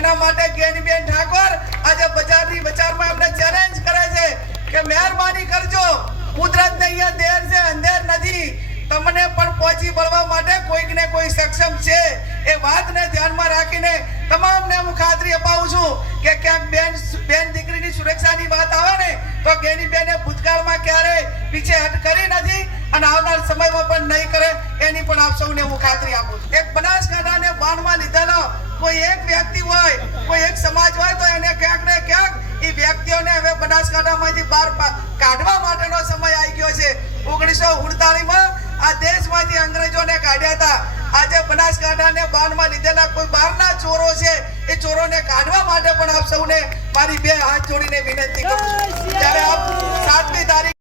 એના માટે જ્ઞાનીબેન ઠાકોર આજે બજારની બજારમાં એમને ચેલેન્જ કરે છે કે મહેરબાની કરજો. કુદરતને અહીંયા દેર છે, અંધેર નથી. તમને પણ પહોંચી વળવા માટે કોઈક ને કોઈ સક્ષમ છે. એ વાતને ધ્યાનમાં રાખીને તમામને હું ખાતરી અપાવું છું કે ક્યાંક બેન બેન દીકરીની સુરક્ષાની વાત આવે ને, તો ગેની બેને ભૂતકાળમાં ક્યારેય પીછે હટ કરી નથી અને આવનાર સમયમાં પણ નહીં કરે. એની પણ આપ સૌને હું ખાતરી આપું છું. એક લીધેલો કોઈ એક વ્યક્તિ હોય કોઈ એક સમાજ હોય તો એને ક્યાંક ને ક્યાંક એ વ્યક્તિઓને હવે બનાસકાંઠામાંથી બહાર કાઢવા માટેનો સમય આવી ગયો છે. ઓગણીસો ઉડતાલીસમાં આ દેશમાંથી અંગ્રેજોને કાઢ્યા હતા. આજે બનાસકાંઠાને બાનમાં લીધેલા કોઈ બહારના ચોરો છે એ ચોરોને કાઢવા માટે પણ આપ સૌને મારી બે હાથ જોડીને વિનંતી કરું છું.